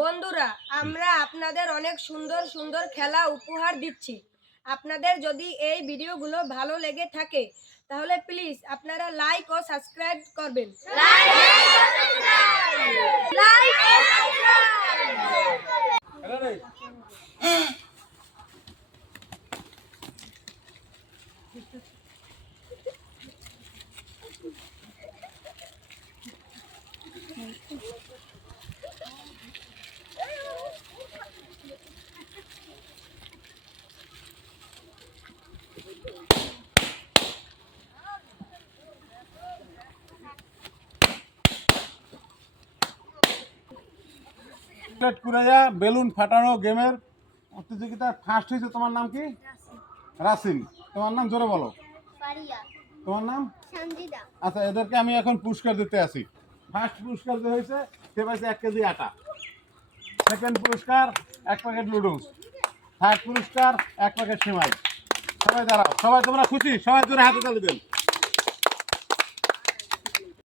বন্ধুরা আমরা আপনাদের অনেক সুন্দর সুন্দর খেলা উপহার দিচ্ছি। আপনাদের যদি এই ভিডিওগুলো ভালো লেগে থাকে তাহলে প্লিজ আপনারা লাইক ও সাবস্ক্রাইব করবেন। চকলেট কুরাইয়া বেলুন ফাটানো গেমের প্রতিযোগিতায় ফার্স্ট হয়েছে তোমার নাম কি? রাসিম তোমার নাম জোরে বলো। তোমার নাম? আচ্ছা এদেরকে আমি এখন পুরস্কার দিতে আসি। ফার্স্ট পুরস্কার যে হয়েছে সে পাইছে এক কেজি আটা। সেকেন্ড পুরস্কার এক প্যাকেট নুডলস থার্ড পুরস্কার এক প্যাকেট সেমাই। সবাই দাঁড়াও সবাই তোমরা খুশি? সবাই জোরে হাতে তালি দেন।